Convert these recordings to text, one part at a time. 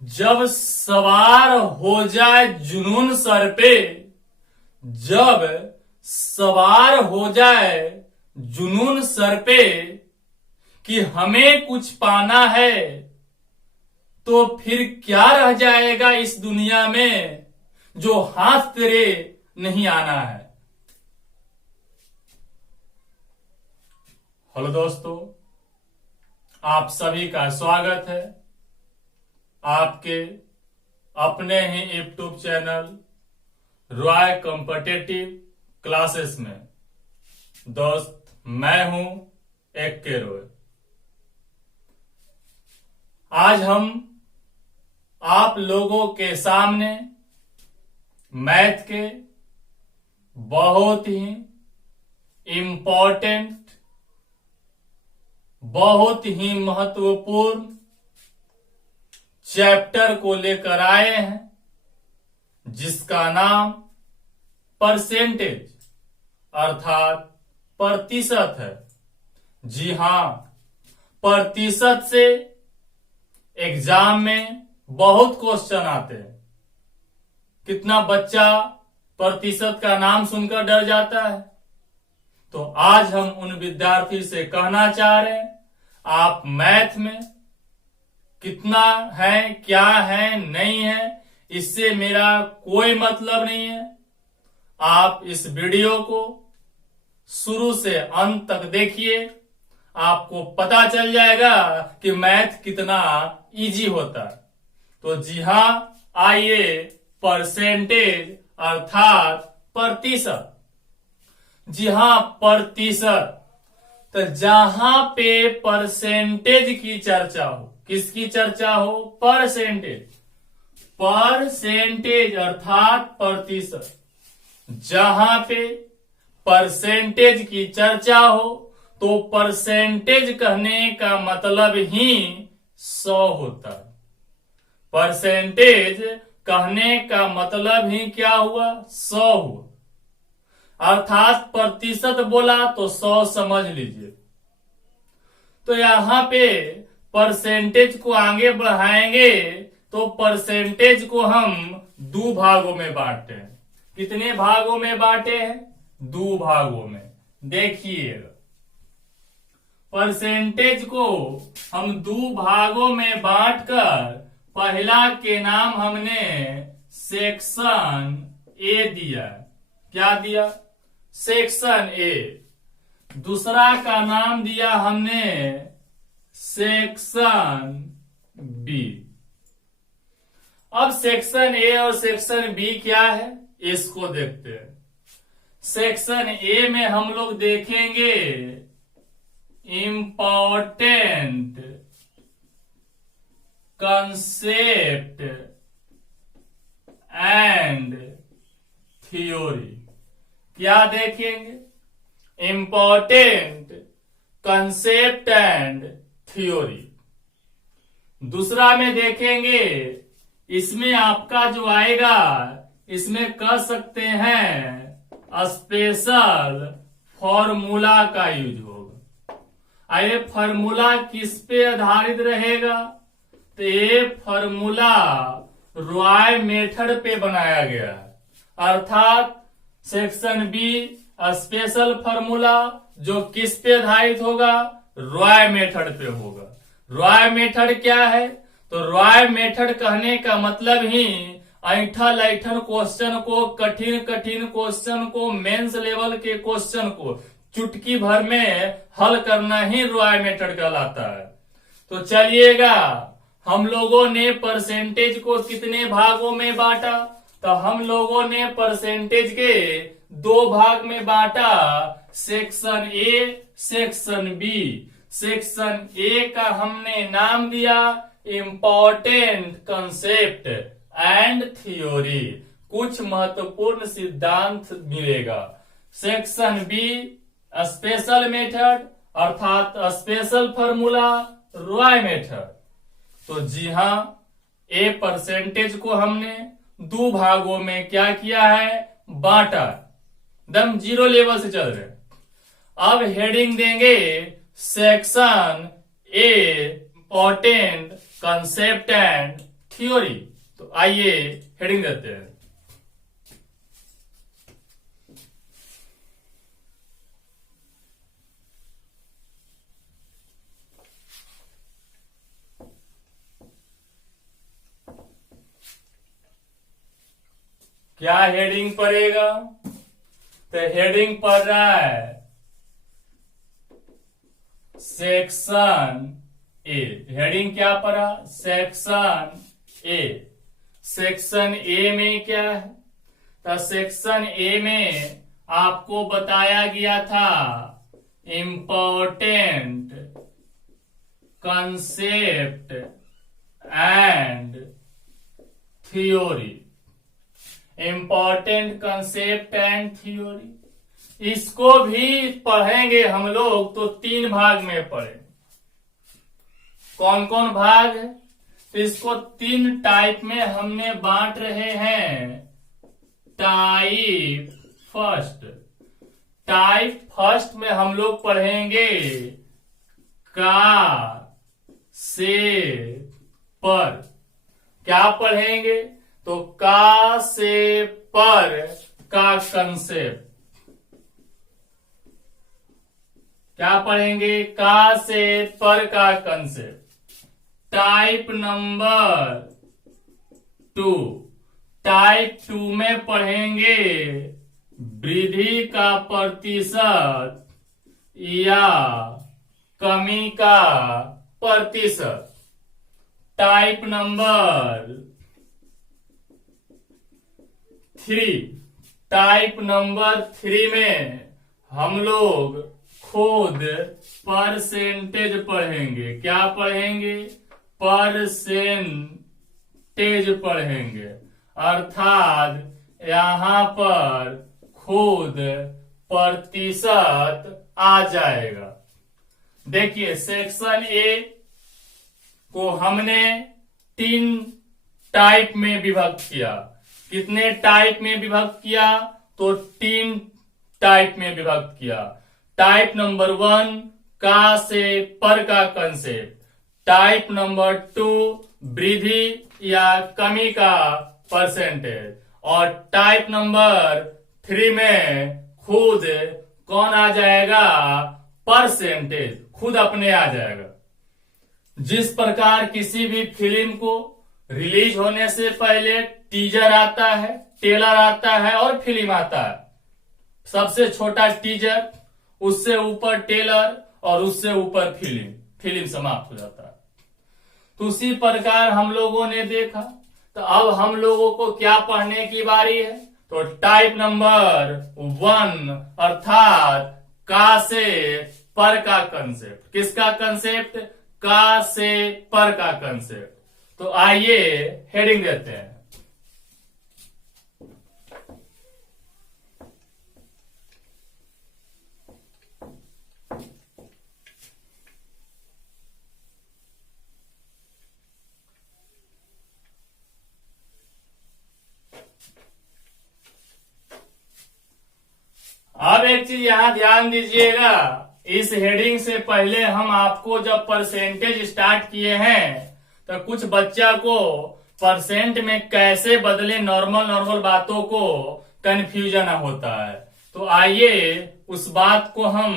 जब सवार हो जाए जुनून सर पे, जब सवार हो जाए जुनून सर पे कि हमें कुछ पाना है, तो फिर क्या रह जाएगा इस दुनिया में जो हाथ तेरे नहीं आना है। हेलो दोस्तों, आप सभी का स्वागत है आपके अपने ही YouTube channel Roy competitive classes में। दोस्त, मैं हूं एक के रॉय। आज हम आप लोगों के सामने मैथ के बहुत ही इंपॉर्टेंट, बहुत ही महत्वपूर्ण चैप्टर को लेकर आए हैं, जिसका नाम परसेंटेज अर्थात प्रतिशत है। जी हां, प्रतिशत से एग्जाम में बहुत क्वेश्चन आते हैं। कितना बच्चा प्रतिशत का नाम सुनकर डर जाता है। तो आज हम उन विद्यार्थी से कहना चाह रहे हैं, आप मैथ में कितना है, क्या है, नहीं है, इससे मेरा कोई मतलब नहीं है। आप इस वीडियो को शुरू से अंत तक देखिए, आपको पता चल जाएगा कि मैथ कितना इजी होता है। तो जी हां, आइए परसेंटेज अर्थात प्रतिशत। जी हां, प्रतिशत। तो जहां पे परसेंटेज की चर्चा हो, किसकी चर्चा हो? परसेंटेज। परसेंटेज अर्थात प्रतिशत। जहां पे परसेंटेज की चर्चा हो तो परसेंटेज कहने का मतलब ही 100 होता है। परसेंटेज कहने का मतलब ही क्या हुआ? 100 हुआ। अर्थात प्रतिशत बोला तो 100 समझ लीजिए। तो यहां पे परसेंटेज को आगे बढ़ाएंगे तो परसेंटेज को हम 2 भागों में बांटते हैं। कितने भागों में बांटे हैं? 2 भागों में। देखिएगा, परसेंटेज को हम 2 भागों में बांटकर पहला के नाम हमने सेक्शन ए दिया। क्या दिया? Section A. दूसरा का नाम दिया हमने सेक्शन बी। अब सेक्शन ए और सेक्शन बी क्या है, इसको देखते हैं। सेक्शन ए में हम लोग देखेंगे इंपॉर्टेंट कंसेप्ट एंड थ्योरी। क्या देखेंगे? Important concept and theory. दूसरा में देखेंगे, इसमें आपका जो आएगा, इसमें कह सकते हैं स्पेशल फॉर्मूला का यूज होगा। ये फॉर्मूला किस पे आधारित रहेगा? तो ये फॉर्मूला रॉय मेथड पे बनाया गया है। अर्थात सेक्शन बी स्पेशल फॉर्मूला जो किस पे आधारित होगा? रॉय मेथड पे होगा। रॉय मेथड क्या है? तो रॉय मेथड कहने का मतलब ही ऐठल ऐठल क्वेश्चन को, कठिन कठिन क्वेश्चन को, मेंस लेवल के क्वेश्चन को चुटकी भर में हल करना ही रॉय मेथड कहलाता है। तो चलिएगा, हम लोगों ने परसेंटेज को कितने भागों में बांटा? तो हम लोगों ने परसेंटेज के 2 भाग में बांटा, section A, section B. Section A का हमने नाम दिया इंपॉर्टेंट कंसेप्ट एंड थ्योरी। कुछ महत्वपूर्ण सिद्धांत मिलेगा। सेक्शन बी स्पेशल मेथड अर्थात स्पेशल फॉर्मूला, रॉय मेथड। तो जी हां, ए परसेंटेज को हमने 2 भागों में क्या किया है? बांटा। एकदम 0 लेवल से चल रहे। अब हेडिंग देंगे section A important concept and theory. तो आइए हेडिंग देते हैं। क्या हेडिंग पड़ेगा? तो हेडिंग पड़ रहा है सेक्शन ए। हेडिंग क्या पड़ा? Section A. सेक्शन ए में क्या है? तो सेक्शन ए में आपको बताया गया था important concept and theory. Important concept and theory, इसको भी पढ़ेंगे हम लोग तो 3 भाग में पढ़ेंगे। कौन कौन भाग है? तो इसको 3 टाइप में हमने बांट रहे हैं। Type first. टाइप फर्स्ट में हम लोग पढ़ेंगे का से पर। क्या पढ़ेंगे? तो का से पर का कंसेप्ट। क्या पढ़ेंगे? का से पर का कंसेप्ट। Type number 2। टाइप 2 में पढ़ेंगे वृद्धि का प्रतिशत या कमी का प्रतिशत। Type number 3। टाइप नंबर 3 में हम लोग खुद परसेंटेज पढ़ेंगे। क्या पढ़ेंगे? परसेंटेज पढ़ेंगे, अर्थात यहां पर खुद प्रतिशत आ जाएगा। देखिए, सेक्शन ए को हमने 3 टाइप में विभक्त किया। कितने टाइप में विभक्त किया? तो 3 टाइप में विभक्त किया। टाइप नंबर 1 का से पर का कंसेप्ट। टाइप नंबर 2 वृद्धि या कमी का परसेंटेज। और टाइप नंबर 3 में खुद कौन आ जाएगा? परसेंटेज खुद अपने आ जाएगा। जिस प्रकार किसी भी फिल्म को रिलीज होने से पहले टीजर आता है, ट्रेलर आता है और फिल्म आता है। सबसे छोटा टीजर, उससे ऊपर ट्रेलर और उससे ऊपर फिल्म समाप्त हो जाता है। तो उसी प्रकार हम लोगों ने देखा। तो अब हम लोगों को क्या पढ़ने की बारी है? तो टाइप नंबर 1 अर्थात का से पर का कंसेप्ट। किसका कंसेप्ट? का से पर का कंसेप्ट। तो आइए हेडिंग देते हैं। अब एक चीज यहां ध्यान दीजिएगा। इस हेडिंग से पहले हम आपको जब परसेंटेज स्टार्ट किए हैं तो कुछ बच्चा को परसेंट में कैसे बदले, नॉर्मल बातों को कंफ्यूजन होता है। तो आइए उस बात को हम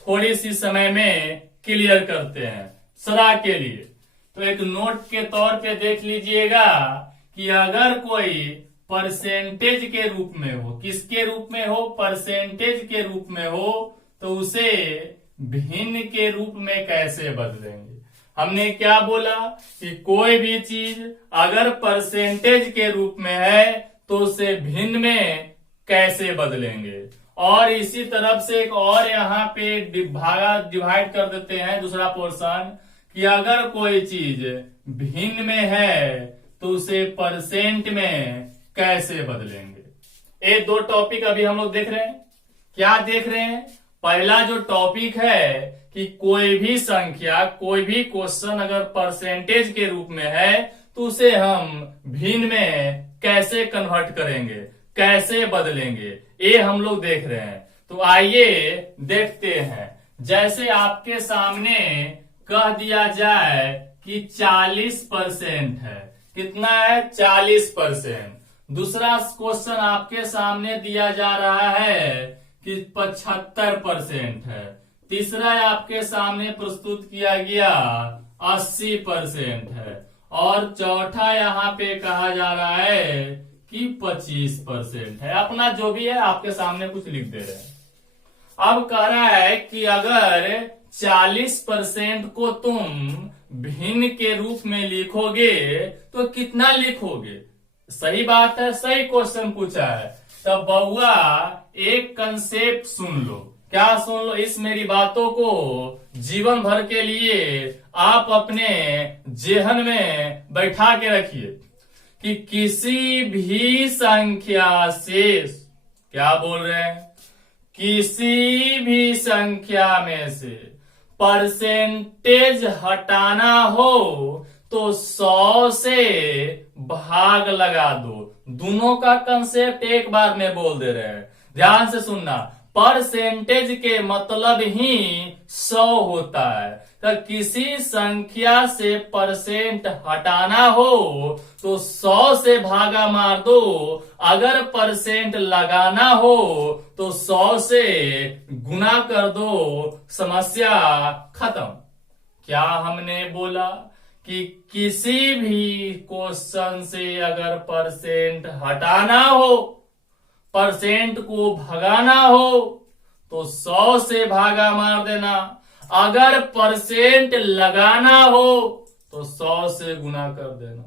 थोड़ी सी समय में क्लियर करते हैं सदा के लिए। तो एक नोट के तौर पे देख लीजिएगा कि अगर कोई परसेंटेज के रूप में हो, किसके रूप में हो? परसेंटेज के रूप में हो, तो उसे भिन्न के रूप में कैसे बदलेंगे? हमने क्या बोला कि कोई भी चीज अगर परसेंटेज के रूप में है तो उसे भिन्न में कैसे बदलेंगे। और इसी तरफ से एक और यहाँ पे डिवाइड कर देते हैं दूसरा पोर्शन कि अगर कोई चीज भिन्न में है तो उसे परसेंट में कैसे बदलेंगे। ये 2 टॉपिक अभी हम लोग देख रहे हैं। क्या देख रहे हैं? पहला जो टॉपिक है कि कोई भी संख्या, कोई भी क्वेश्चन अगर परसेंटेज के रूप में है तो उसे हम भिन्न में कैसे कन्वर्ट करेंगे, कैसे बदलेंगे, ये हम लोग देख रहे हैं। तो आइए देखते हैं। जैसे आपके सामने कह दिया जाए कि 40% है। कितना है 40%। दूसरा क्वेश्चन आपके सामने दिया जा रहा है कि 75% है। तीसरा आपके सामने प्रस्तुत किया गया 80% है। और चौथा यहाँ पे कहा जा रहा है कि 25% है। अपना जो भी है आपके सामने कुछ लिख दे रहे हैं। अब कह रहा है कि अगर 40% को तुम भिन्न के रूप में लिखोगे तो कितना लिखोगे। सही बात है, सही क्वेश्चन पूछा है। तब बउआ एक कंसेप्ट सुन लो। क्या सुन लो, इस मेरी बातों को जीवन भर के लिए आप अपने जेहन में बैठा के रखिए कि किसी भी संख्या से, क्या बोल रहे हैं, किसी भी संख्या में से परसेंटेज हटाना हो तो 100 से भाग लगा दो। दोनों का कंसेप्ट एक बार में बोल दे रहे हैं, ध्यान से सुनना। परसेंटेज के मतलब ही 100 होता है। तो किसी संख्या से परसेंट हटाना हो तो 100 से भागा मार दो। अगर परसेंट लगाना हो तो 100 से गुना कर दो, समस्या खत्म। क्या हमने बोला कि किसी भी क्वेश्चन से अगर परसेंट हटाना हो, परसेंट को भगाना हो तो 100 से भागा मार देना। अगर परसेंट लगाना हो तो 100 से गुना कर देना।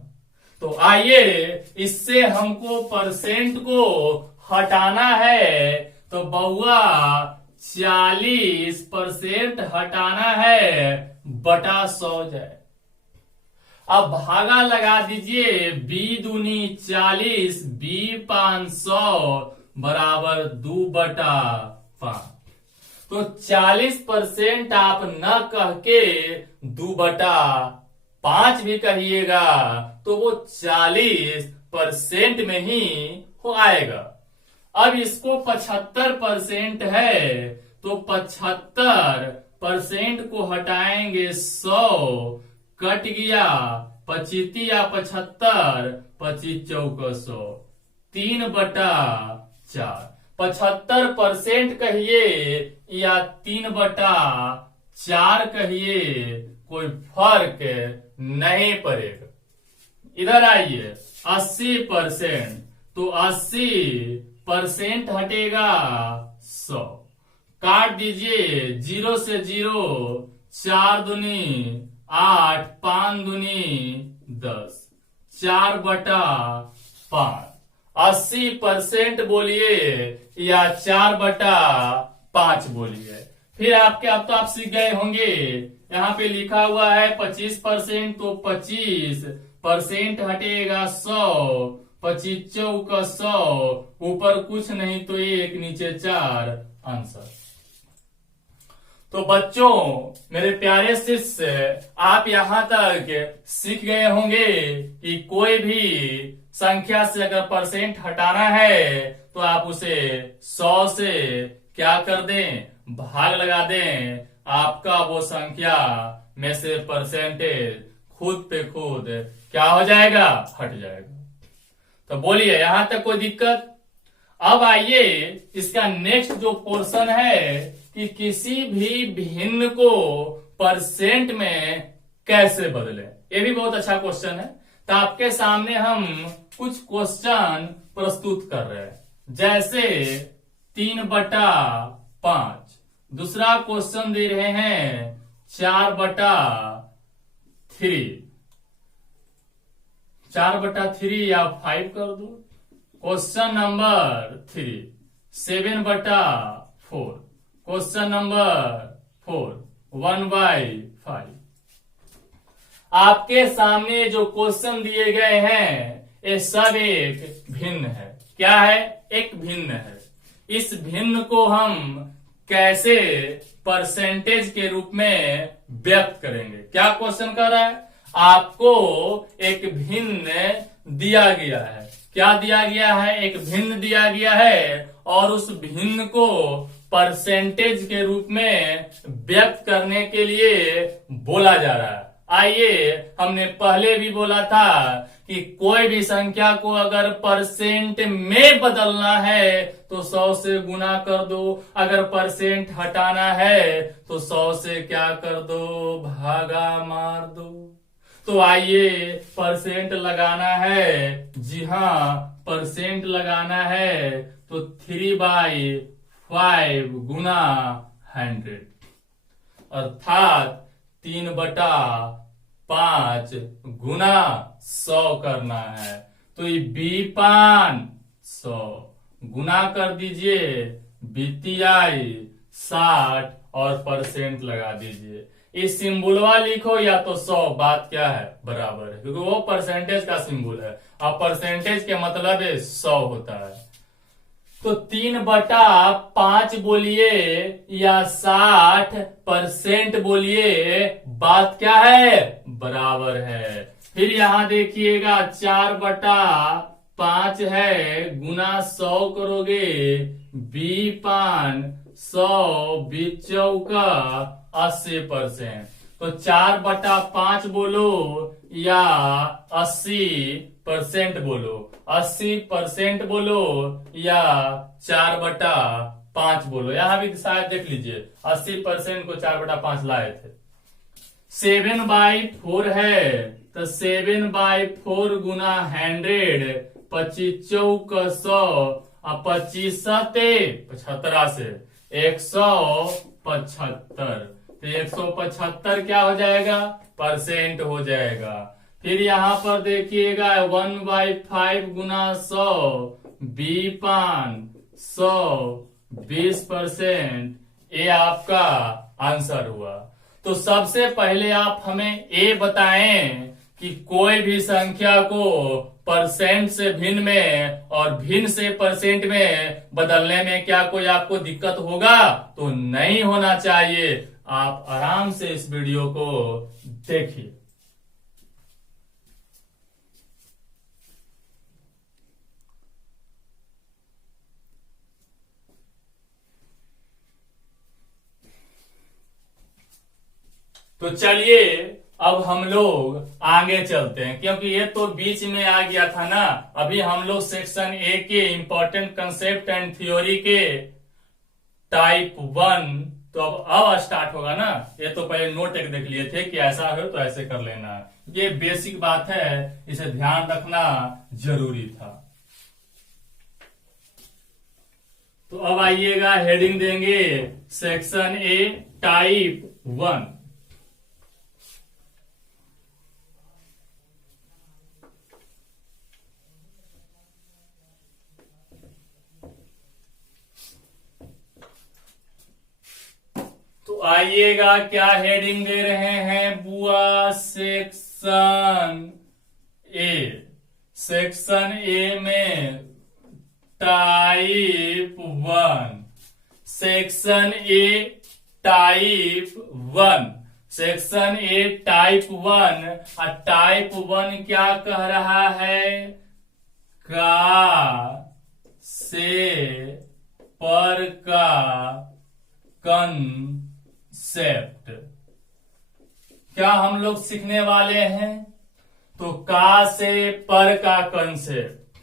तो आइए, इससे हमको परसेंट को हटाना है। तो बउआ 40% हटाना है बटा 100 जाए। अब भागा लगा दीजिए, बी दूनी 40, बी 500 बराबर 2/5। तो 40% आप न कह के 2/5 भी कहिएगा तो वो 40% में ही हो आएगा। अब इसको 75% है तो 75% को हटाएंगे 100, कट गया 25 या 75, 25 चौका 100, 3/4। 75% कहिए या 3/4 कहिए, कोई फर्क नहीं पड़ेगा। इधर आइए, 80%, तो 80% हटेगा 100, काट दीजिए 0 से 0, 4 दूनी 8, 5 दूनी 10, 4/5। 80% बोलिए या 4/5 बोलिए। फिर आपके, अब तो आप सीख गए होंगे, यहाँ पे लिखा हुआ है 25%, तो 25% हटेगा 100, 25 चौका 100, ऊपर कुछ नहीं तो 1, नीचे 4, आंसर। तो बच्चों, मेरे प्यारे शिष्य, आप यहां तक सीख गए होंगे कि कोई भी संख्या से अगर परसेंट हटाना है तो आप उसे 100 से क्या कर दें, भाग लगा दें। आपका वो संख्या में से परसेंटेज खुद पे खुद क्या हो जाएगा, हट जाएगा। तो बोलिए, यहां तक कोई दिक्कत? अब आइए, इसका नेक्स्ट जो पोर्शन है कि किसी भी भिन्न को परसेंट में कैसे बदले। ये भी बहुत अच्छा क्वेश्चन है। तो आपके सामने हम कुछ क्वेश्चन प्रस्तुत कर रहे हैं, जैसे 3/5। दूसरा क्वेश्चन दे रहे हैं 4/3, 4/3 या 5 कर दो। Question number 3, 7/4। Question number 4, 1/5। आपके सामने जो क्वेश्चन दिए गए हैं ये सब एक भिन्न है। क्या है? एक भिन्न है। इस भिन्न को हम कैसे परसेंटेज के रूप में व्यक्त करेंगे? क्या क्वेश्चन कर रहा है? आपको एक भिन्न दिया गया है। क्या दिया गया है? एक भिन्न दिया गया है और उस भिन्न को परसेंटेज के रूप में व्यक्त करने के लिए बोला जा रहा है। आइए, हमने पहले भी बोला था कि कोई भी संख्या को अगर परसेंट में बदलना है तो 100 से गुना कर दो, अगर परसेंट हटाना है तो 100 से क्या कर दो, भागा मार दो। तो आइए, परसेंट लगाना है, जी हाँ परसेंट लगाना है, तो 3/5 गुना 100 अर्थात 3/5 गुना 100 करना है। तो ये B500 गुना कर दीजिए, बीतीआई 60 और परसेंट लगा दीजिए। इस सिंबुलवा लिखो या तो 100, बात क्या है, बराबर है, क्योंकि वो परसेंटेज का सिंबल है। अब परसेंटेज के मतलब 100 होता है। तो 3/5 बोलिए या 60% बोलिए, बात क्या है, बराबर है। फिर यहां देखिएगा 4/5 है, गुना 100 करोगे, B500 B4 80%। तो 4/5 बोलो या 80% बोलो, 80% बोलो या 4/5 बोलो। यहां भी शायद देख लीजिए 80% को 4/5 लाए थे। 7/4 है, तो 7/4 गुना 100, 25 100 और 25 75 से 175। तो 175 क्या हो जाएगा, परसेंट हो जाएगा। फिर यहां पर देखिएगा 1/5 गुना 100, B500 20%, ये आपका आंसर हुआ। तो सबसे पहले आप हमें ये बताएं कि कोई भी संख्या को परसेंट से भिन्न में और भिन्न से परसेंट में बदलने में क्या कोई आपको दिक्कत होगा, तो नहीं होना चाहिए। आप आराम से इस वीडियो को देखिए। तो चलिए अब हम लोग आगे चलते हैं, क्योंकि ये तो बीच में आ गया था ना। अभी हम लोग सेक्शन ए के इंपॉर्टेंट कंसेप्ट एंड थ्योरी के टाइप 1, तो अब स्टार्ट होगा ना। ये तो पहले नोट एक देख लिए थे कि ऐसा हो तो ऐसे कर लेना, ये बेसिक बात है, इसे ध्यान रखना जरूरी था। तो अब आइएगा, हेडिंग देंगे सेक्शन ए टाइप 1। तो आइएगा, क्या हेडिंग दे रहे हैं बुआ, सेक्शन ए। सेक्शन ए में type 1, section A type 1, section A type 1। और टाइप 1 क्या कह रहा है, का से पर का कंसेप्ट। क्या हम लोग सीखने वाले हैं, तो का से पर का कंसेप्ट।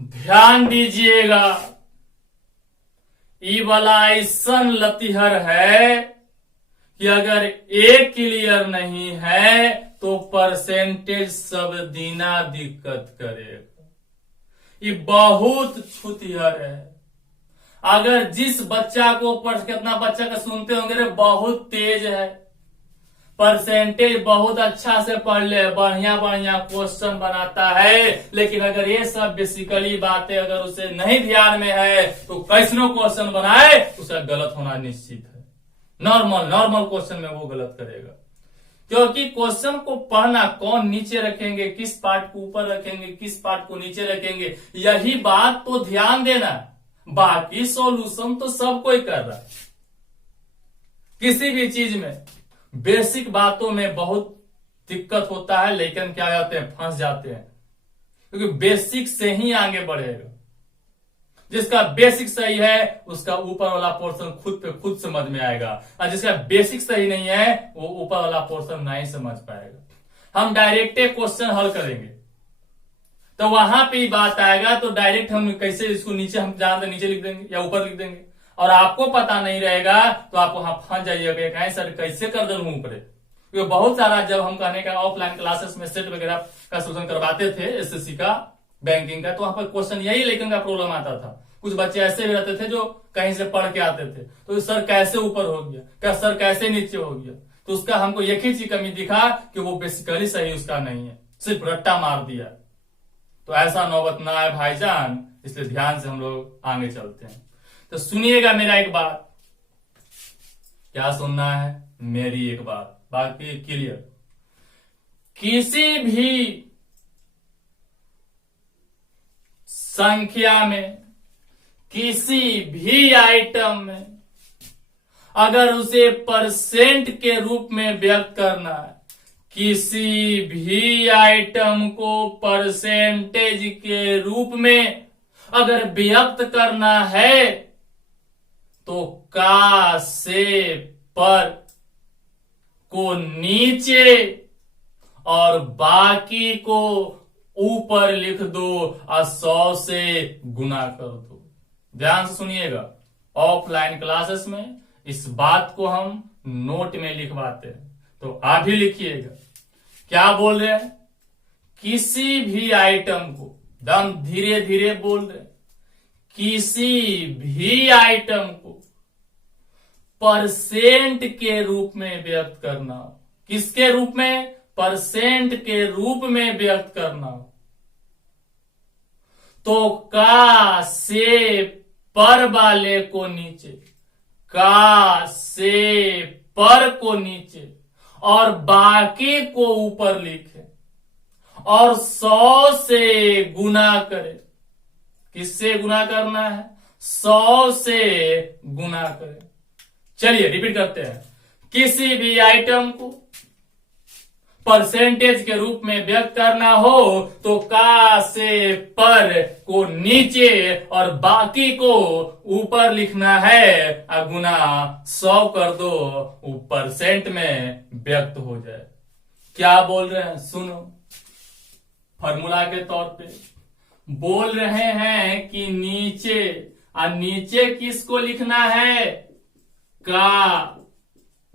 ध्यान दीजिएगा, ई वाला ऐसन लतीहर है कि अगर ए क्लियर नहीं है तो परसेंटेज सब दीना दिक्कत करेगा। ये बहुत छुतिहर है। अगर जिस बच्चा को कितना बच्चा का सुनते होंगे रे, बहुत तेज है, परसेंटेज बहुत अच्छा से पढ़ ले, बढ़िया बढ़िया क्वेश्चन बनाता है, लेकिन अगर ये सब बेसिकली बातें अगर उसे नहीं ध्यान में है तो कैसनो क्वेश्चन बनाए उसे गलत होना निश्चित है। नॉर्मल क्वेश्चन में वो गलत करेगा, क्योंकि क्वेश्चन को पढ़ना, कौन नीचे रखेंगे, किस पार्ट को ऊपर रखेंगे, किस पार्ट को नीचे रखेंगे, यही बात तो ध्यान देना। बाकी सॉल्यूशन तो सब कोई कर रहा है। किसी भी चीज में बेसिक बातों में बहुत दिक्कत होता है, लेकिन क्या जाते हैं, फंस जाते हैं, क्योंकि बेसिक से ही आगे बढ़ेगा। जिसका बेसिक सही है उसका ऊपर वाला पोर्शन खुद पे खुद समझ में आएगा, और जिसका बेसिक सही नहीं है वो ऊपर वाला पोर्शन नहीं समझ पाएगा। हम डायरेक्ट क्वेश्चन हल करेंगे तो वहां पे ही बात आएगा, तो डायरेक्ट हम कैसे इसको नीचे, हम जानते नीचे लिख देंगे या ऊपर लिख देंगे, और आपको पता नहीं रहेगा तो आप वहां फंस जाइएगा, कहें सर कैसे कर दे ऊपर। क्योंकि बहुत सारा जब हम कहने का ऑफलाइन क्लासेस में सेट वगैरह का सोल्यूशन करवाते थे एसएससी का, बैंकिंग का, तो वहां पर क्वेश्चन यही लेकिन का प्रॉब्लम आता था। कुछ बच्चे ऐसे भी रहते थे जो कहीं से पढ़ के आते थे, तो सर कैसे ऊपर हो गया, क्या सर कैसे नीचे हो गया, तो उसका हमको एक ही चीज कमी दिखा कि वो बेसिकली सही उसका नहीं है, सिर्फ रट्टा मार दिया। तो ऐसा नौबत ना आए भाईजान, इसलिए ध्यान से हम लोग आगे चलते हैं। तो सुनिएगा मेरा एक बात, क्या सुनना है, मेरी एक बात, बाकी क्लियर। किसी भी संख्या में, किसी भी आइटम में अगर उसे परसेंट के रूप में व्यक्त करना है, किसी भी आइटम को परसेंटेज के रूप में अगर व्यक्त करना है तो का से पर को नीचे और बाकी को ऊपर लिख दो और 100 से गुना कर दो। ध्यान से सुनिएगा, ऑफलाइन क्लासेस में इस बात को हम नोट में लिखवाते हैं, तो आप भी लिखिएगा। क्या बोल रहे हैं, किसी भी आइटम को, दम धीरे धीरे बोल रहे हैं, किसी भी आइटम को परसेंट के रूप में व्यक्त करना हो, किसके रूप में, परसेंट के रूप में व्यक्त करना हो, तो का से पर वाले को नीचे, का से पर को नीचे और बाकी को ऊपर लिखे और 100 से गुना करे। किससे गुना करना है, 100 से गुना करे। चलिए रिपीट करते हैं, किसी भी आइटम को परसेंटेज के रूप में व्यक्त करना हो तो का से पर को नीचे और बाकी को ऊपर लिखना है, गुना 100 कर दो, वो परसेंट में व्यक्त हो जाए। क्या बोल रहे हैं, सुनो, फॉर्मूला के तौर पे बोल रहे हैं कि नीचे, और नीचे किसको लिखना है, का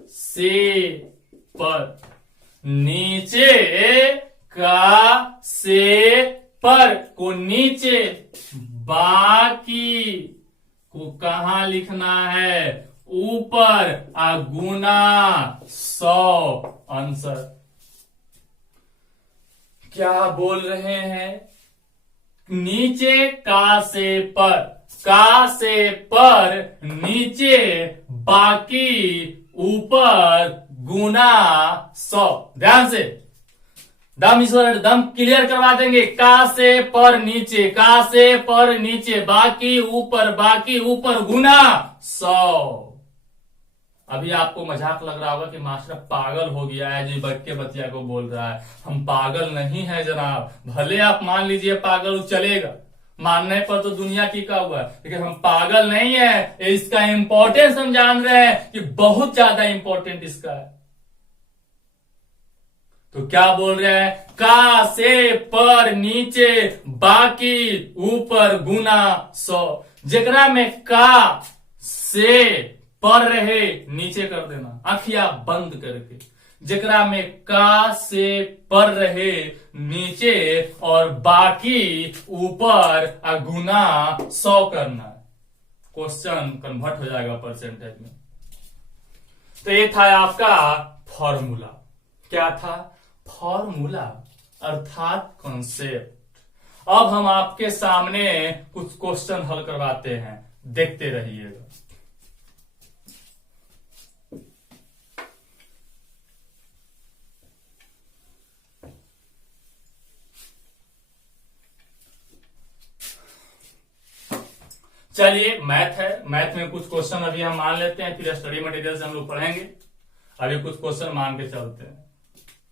से पर, नीचे का से पर को नीचे, बाकी को कहां लिखना है, ऊपर, गुना 100 आंसर। क्या बोल रहे हैं, नीचे का से पर, का से पर नीचे, बाकी ऊपर, गुना 100। ध्यान से दम क्लियर करवा देंगे, का से पर नीचे, का से पर नीचे, बाकी ऊपर गुना 100। अभी आपको मजाक लग रहा होगा कि मास्टर पागल हो गया है जो बच्चे बच्चिया को बोल रहा है। हम पागल नहीं है जनाब, भले आप मान लीजिए पागल, चलेगा, मानने पर तो दुनिया टिका हुआ है, लेकिन हम पागल नहीं है। इसका इंपॉर्टेंस हम जान रहे हैं कि बहुत ज्यादा इंपॉर्टेंट इसका है। तो क्या बोल रहे हैं, का से पर नीचे, बाकी ऊपर, गुना 100। जेकरा में का से पर रहे नीचे कर देना, आंखिया बंद करके। जेकरा में का से पर रहे नीचे और बाकी ऊपर, गुना 100 करना है। क्वेश्चन कन्वर्ट हो जाएगा परसेंटेज में। तो ये था आपका फॉर्मूला। क्या था, फॉर्मूला अर्थात कॉन्सेप्ट। अब हम आपके सामने कुछ क्वेश्चन हल करवाते हैं, देखते रहिएगा। चलिए मैथ है, मैथ में कुछ क्वेश्चन अभी हम मान लेते हैं, फिर स्टडी मटेरियल से हम लोग पढ़ेंगे। अभी कुछ क्वेश्चन मान के चलते हैं।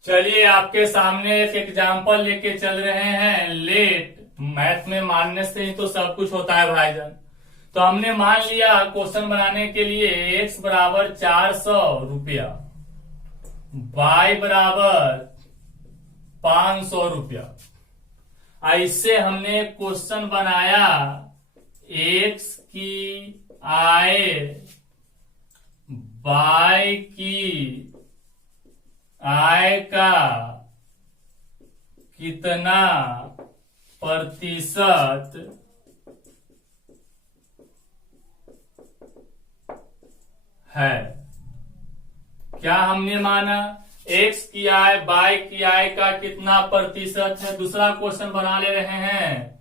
चलिए आपके सामने एक एग्जाम्पल लेके चल रहे हैं। लेट मैथ में मानने से ही तो सब कुछ होता है भाईजान। तो हमने मान लिया क्वेश्चन बनाने के लिए x बराबर 400 रुपया, y बराबर 500 रुपया। इससे हमने क्वेश्चन बनाया x की आय y की आय का कितना प्रतिशत है। क्या हमने माना x की आय y की आय का कितना प्रतिशत है। दूसरा क्वेश्चन बना ले रहे हैं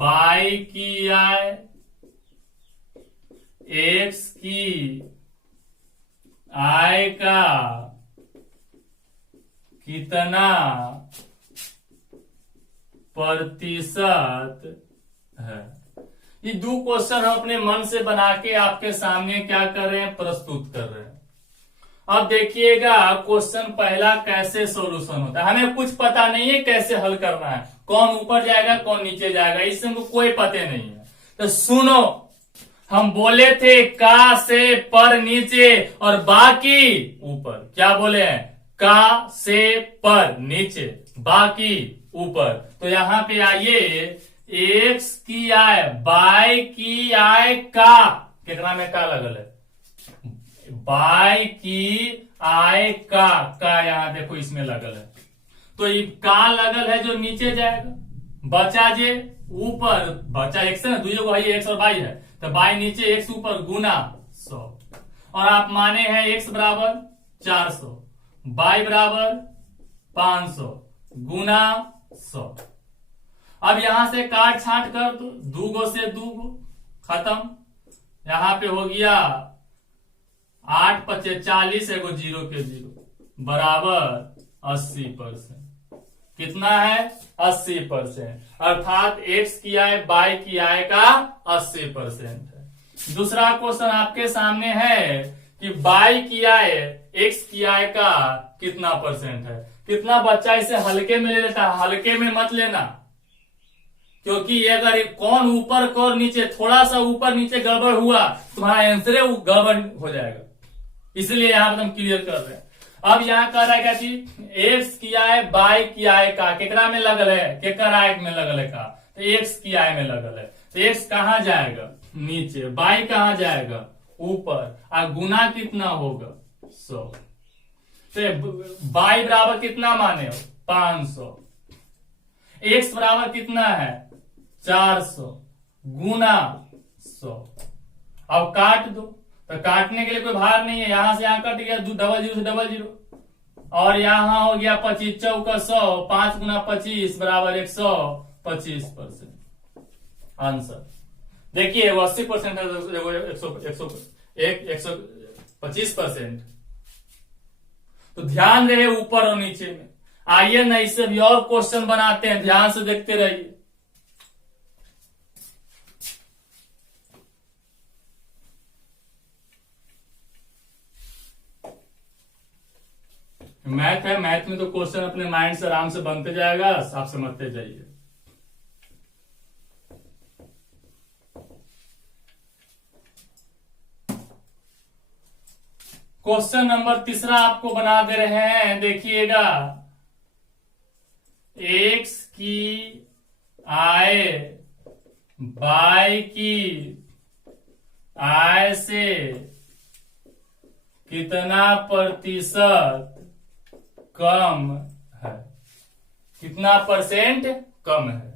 y की आय x की आय का कितना प्रतिशत है। ये दो क्वेश्चन हम अपने मन से बना के आपके सामने क्या कर रहे हैं, प्रस्तुत कर रहे हैं। अब देखिएगा क्वेश्चन पहला कैसे सॉल्यूशन होता है। हमें कुछ पता नहीं है कैसे हल करना है, कौन ऊपर जाएगा कौन नीचे जाएगा, इससे हमको कोई पता नहीं है। तो सुनो, हम बोले थे का से पर नीचे और बाकी ऊपर। क्या बोले हैं, का से पर नीचे बाकी ऊपर। तो यहां पे आइए, x की आय y की आय का कितना में का लगल है, y की आय का यहां देखो इसमें लगल है। तो ये का लगल है जो नीचे जाएगा, बचा जे ऊपर, बचा x है ना, दुइयो भाई x और y है, तो y नीचे x ऊपर गुना 100। और आप माने हैं x बराबर 400, y बराबर 500 गुना 100। अब यहां से काट छांट कर दो, 2 गो से 2 गो खत्म। यहां पे हो गया 8 पचे 40, एगो 0 के 0 बराबर 80%। कितना है, 80%। अर्थात x की आय y की आय का 80% है। दूसरा क्वेश्चन आपके सामने है कि y की आय x की आय का कितना परसेंट है। कितना बच्चा इसे हल्के में ले लेता है, हल्के में मत लेना, क्योंकि अगर कौन ऊपर कौन नीचे, थोड़ा सा ऊपर नीचे गड़बड़ हुआ तुम्हारा आंसर गड़बड़ हो जाएगा। इसलिए यहां पर हम क्लियर कर रहे हैं। अब यहां कह रहा है क्या चीज, x की आय y की आय का केकरा में लगल है, केकर आय में लगल है का, तो x की आय में लगल है। तो x कहां जाएगा, नीचे, y कहां जाएगा, ऊपर, और गुना कितना होगा 100। तो y बराबर कितना माने हो, 500। x बराबर कितना है 400 गुना 100। अब काट दो, तो काटने के लिए कोई भार नहीं है, यहां से यहां कट गया, 2 डबल 0 से डबल 0, और यहां हो गया 25 चौका 100, 5 गुना 25 बराबर 125%। आंसर देखिए वो 80% है, 125%। तो ध्यान रहे ऊपर और नीचे में। आइए ना इससे भी और क्वेश्चन बनाते हैं, ध्यान से देखते रहिए। मैथ है, मैथ में तो क्वेश्चन अपने माइंड से आराम से बनते जाएगा, आप समझते जाइए। क्वेश्चन नंबर 3 आपको बना दे रहे हैं, देखिएगा। x की आय y की आय से कितना प्रतिशत कम है, कितना परसेंट कम है।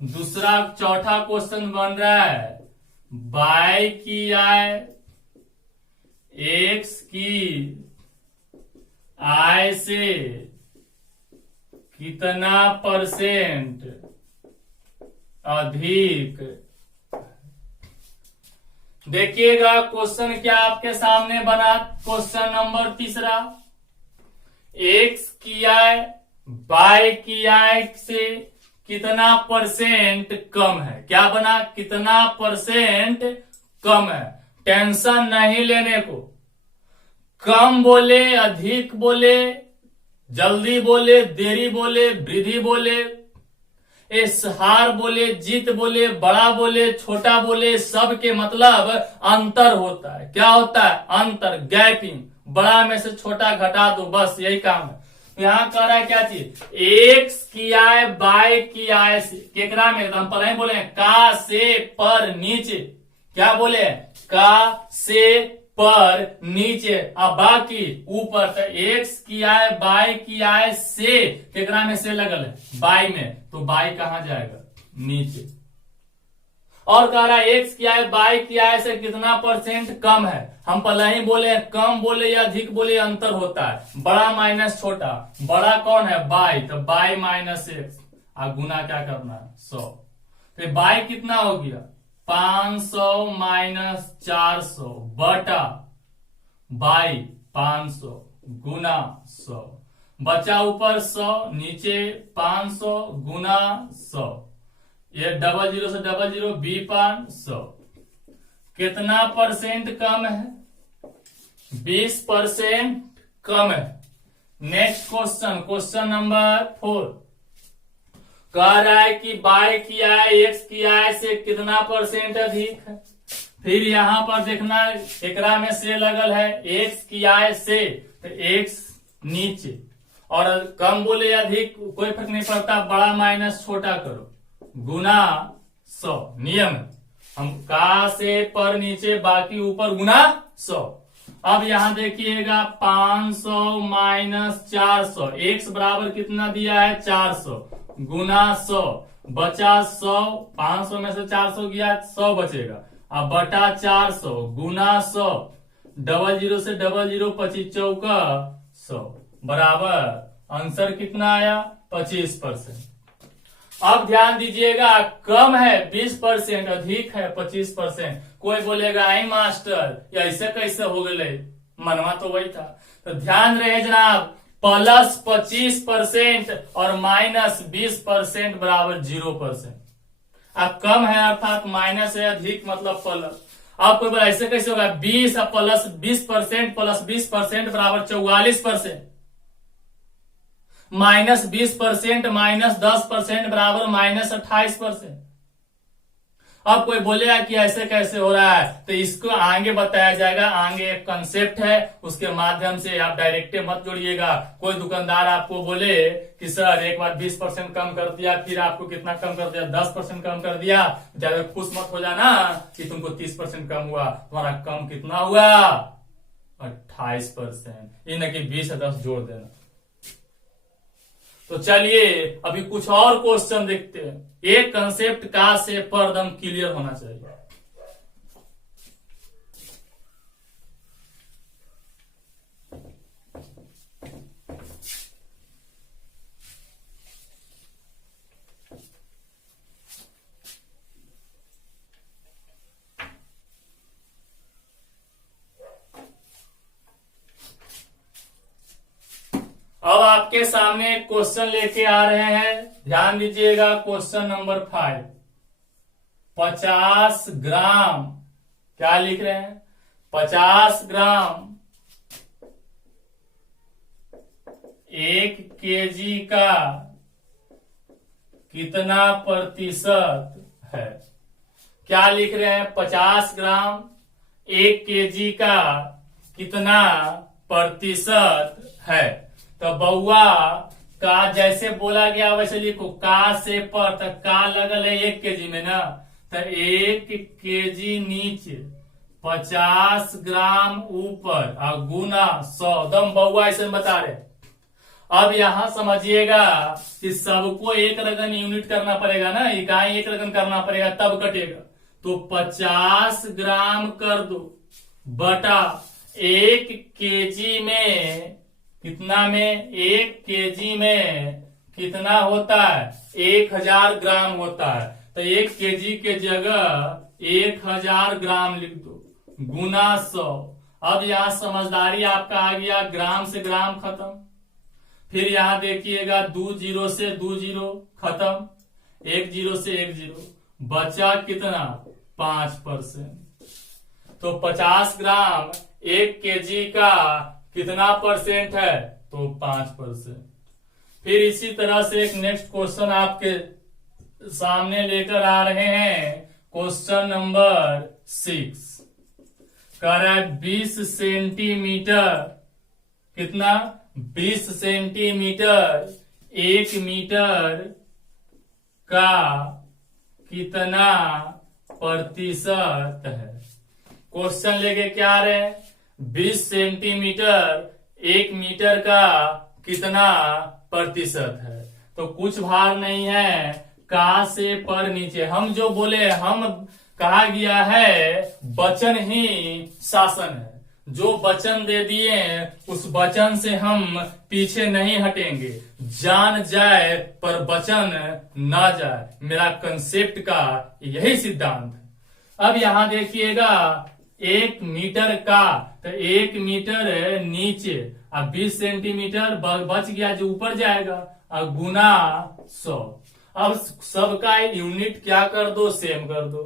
दूसरा चौथा क्वेश्चन बन रहा है, y की आय x की आय से कितना परसेंट अधिक। देखिएगा क्वेश्चन क्या आपके सामने बना, क्वेश्चन नंबर 3, x की आय y की आय से कितना परसेंट कम है। क्या बना, कितना परसेंट कम है। टेंशन नहीं लेने को, कम बोले अधिक बोले, जल्दी बोले देरी बोले वृद्धि बोले, इस हार बोले, जीत बोले, बड़ा बोले, छोटा बोले, सब के मतलब अंतर होता है। क्या होता है? अंतर, गैपिंग। बड़ा में से छोटा घटा दो, बस यही काम है। यहाँ कह रहा है क्या चीज? एक्स किया है बाय किया है से, केकरा में? तो हम पहले ही बोले का से पर नीचे। क्या बोले? का से पर नीचे, अब बाकी ऊपर। तो एक्स किया है बाय किया है से, केकरा में से लगल है? बाय में, तो बाय कहां जाएगा? नीचे। और कह रहा है एक्स किया है बाय किया है से कितना परसेंट कम है? हम पहले ही बोले कम बोले या अधिक बोले अंतर होता है, बड़ा माइनस छोटा। बड़ा कौन है? बाय, तो बाय माइनस एक्स, और गुना क्या करना है? 100। तो बाय कितना हो गया? 500 माइनस 400 बटा बाई 500 गुना 100, बचा ऊपर 100 नीचे 500 गुना 100, ये डबल जीरो से डबल जीरो, बी 500। कितना परसेंट कम है? 20% कम है। नेक्स्ट क्वेश्चन, क्वेश्चन नंबर 4 कह रहा है कि बाय किया है एक्स किया है से कितना परसेंट अधिक है? फिर यहां पर देखना एकरा में से लगल है, एक्स किया है से, तो एक्स नीचे, और कम बोले अधिक कोई फर्क नहीं पड़ता, बड़ा माइनस छोटा करो, गुना 100 नियम है। हम का से पर नीचे, बाकी ऊपर, गुना 100। अब यहां देखिएगा 500 माइनस 400, एक्स बराबर कितना दिया है? 400 गुना 100, बचा 100, 500 में से 400 गया, 100 बचेगा, अब बटा 400 गुना 100, डबल जीरो से डबल जीरो, 25 चौका 100, बराबर आंसर कितना आया? 25%। अब ध्यान दीजिएगा, कम है 20%, अधिक है 25%। कोई बोलेगा आई मास्टर ऐसे कैसे हो गए? मनवा तो वही था। तो ध्यान रहे जनाब, प्लस 25% और माइनस 20% बराबर 0%। अब कम है अर्थात माइनस है, अधिक मतलब प्लस। अब कोई बोला ऐसे कैसे होगा? 20 प्लस 20% प्लस 20% बराबर 44%, माइनस 20% माइनस 10% बराबर माइनस 28%। अब कोई बोलेगा कि ऐसे कैसे हो रहा है, तो इसको आगे बताया जाएगा। आगे एक कंसेप्ट है, उसके माध्यम से आप डायरेक्ट मत जोड़िएगा। कोई दुकानदार आपको बोले कि सर एक बार 20% कम कर दिया, फिर आपको कितना कम कर दिया? 10% कम कर दिया। ज्यादा खुश मत हो जाना कि तुमको 30% कम हुआ, तुम्हारा कम कितना हुआ? 28%। ये न कि 20 से 10 जोड़ देना। तो चलिए अभी कुछ और क्वेश्चन देखते हैं। एक कंसेप्ट का से पर दम क्लियर होना चाहिए। अब आपके सामने क्वेश्चन लेके आ रहे हैं, ध्यान दीजिएगा। क्वेश्चन नंबर 5, 50 ग्राम, क्या लिख रहे हैं? 50 ग्राम 1 केजी का कितना प्रतिशत है? क्या लिख रहे हैं? 50 ग्राम 1 केजी का कितना प्रतिशत है? तो बउआ का जैसे बोला गया वैसे लिखो, का से पर, तो का लगल है 1 केजी में ना, तो 1 केजी नीचे 50 ग्राम ऊपर और गुना 100। दम बउआ ऐसे बता रहे। अब यहां समझिएगा कि सबको एक रगन यूनिट करना पड़ेगा ना, इकाई एक रगन करना पड़ेगा तब कटेगा। तो 50 ग्राम कर दो बटा 1 केजी में कितना में? 1 केजी में कितना होता है? 1000 ग्राम होता है। तो 1 केजी के जगह 1000 ग्राम लिख दो, गुना 100। अब यहां समझदारी आपका आ गया, ग्राम से ग्राम खत्म। फिर यहां देखिएगा 2 जीरो से 2 जीरो खत्म, 1 जीरो से 1 जीरो, बचा कितना? 5%। तो 50 ग्राम 1 केजी का कितना परसेंट है? तो 5%। फिर इसी तरह से एक नेक्स्ट क्वेश्चन आपके सामने लेकर आ रहे हैं क्वेश्चन नंबर 6। कह रहा है 20 सेंटीमीटर, कितना 20 सेंटीमीटर 1 मीटर का कितना प्रतिशत है। क्वेश्चन लेके क्या आ रहे हैं, 20 सेंटीमीटर 1 मीटर का कितना प्रतिशत है। तो कुछ भार नहीं है, का से पर नीचे हम जो बोले, हम कहा गया है वचन ही शासन है। जो वचन दे दिए उस वचन से हम पीछे नहीं हटेंगे। जान जाए पर वचन ना जाए, मेरा कंसेप्ट का यही सिद्धांत है। अब यहां देखिएगा 1 मीटर का, तो 1 मीटर नीचे, अब 20 सेंटीमीटर बच गया जो ऊपर जाएगा, और गुना 100। अब सबका यूनिट क्या कर दो, सेम कर दो।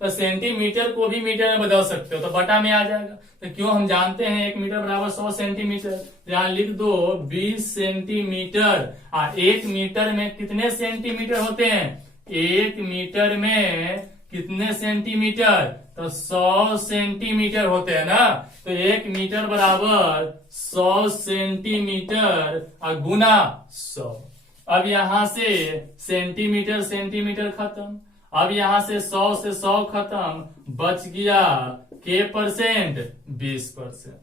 तो सेंटीमीटर को भी मीटर में बदल सकते हो, तो बटा में आ जाएगा। तो क्यों, हम जानते हैं 1 मीटर बराबर 100 सेंटीमीटर। यहां लिख दो 20 सेंटीमीटर। 1 मीटर में कितने सेंटीमीटर होते हैं, 1 मीटर में कितने सेंटीमीटर, तो 100 सेंटीमीटर होते हैं ना। तो 1 मीटर बराबर 100 सेंटीमीटर और गुना 100। अब यहां से सेंटीमीटर सेंटीमीटर खत्म, अब यहां से 100 से 100 खत्म, बच गया के परसेंट, 20%।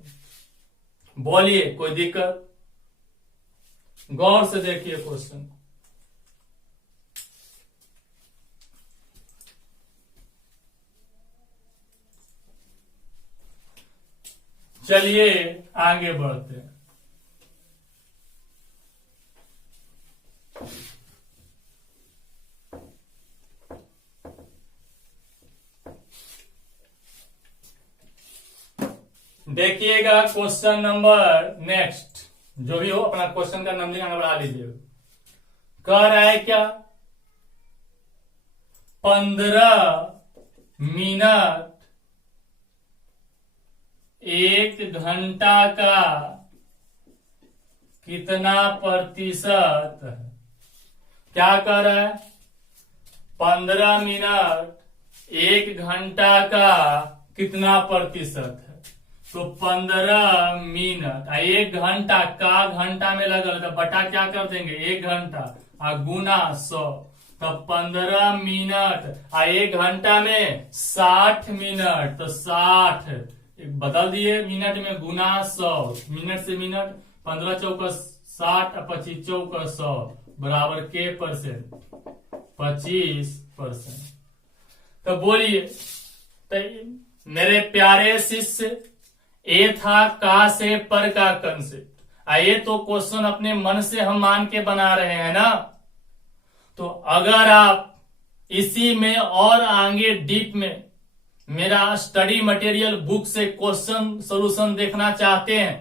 बोलिए कोई दिक्कत, गौर से देखिए क्वेश्चन। चलिए आगे बढ़ते हैं। देखिएगा क्वेश्चन नंबर नेक्स्ट, जो भी हो अपना क्वेश्चन का नंबरिंग आगे बढ़ा लीजिए। कह रहा है क्या, 15 मिनट 1 घंटा का कितना प्रतिशत है। क्या कह रहा है, 15 मिनट 1 घंटा का कितना प्रतिशत है। तो 15 मिनट 1 घंटा का घंटा में लगल, तो बटा क्या कर देंगे 1 घंटा और गुना 100। तो 15 मिनट 1 घंटा में 60 मिनट, तो 60 बदल दिए मिनट में, गुना 100। मिनट से मिनट, 15 चौका 60 और 25 चौका 100 बराबर के परसेंट, 25%। तो बोलिए, तो मेरे प्यारे शिष्य, ये था का से पर का कंसेप्ट। ये तो क्वेश्चन अपने मन से हम मान के बना रहे हैं ना। तो अगर आप इसी में और आगे डीप में मेरा स्टडी मटेरियल बुक से क्वेश्चन सॉल्यूशन देखना चाहते हैं,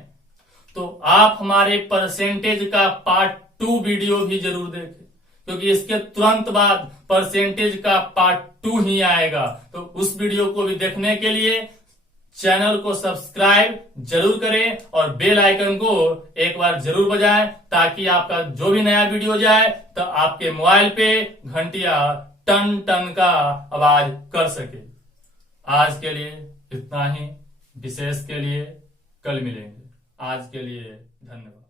तो आप हमारे परसेंटेज का पार्ट 2 वीडियो भी जरूर देखें, क्योंकि इसके तुरंत बाद परसेंटेज का पार्ट 2 ही आएगा। तो उस वीडियो को भी देखने के लिए चैनल को सब्सक्राइब जरूर करें और बेल आइकन को एक बार जरूर बजाएं, ताकि आपका जो भी नया वीडियो जाए तो आपके मोबाइल पे घंटिया टन टन का आवाज कर सके। आज के लिए इतना ही, विशेष के लिए कल मिलेंगे। आज के लिए धन्यवाद।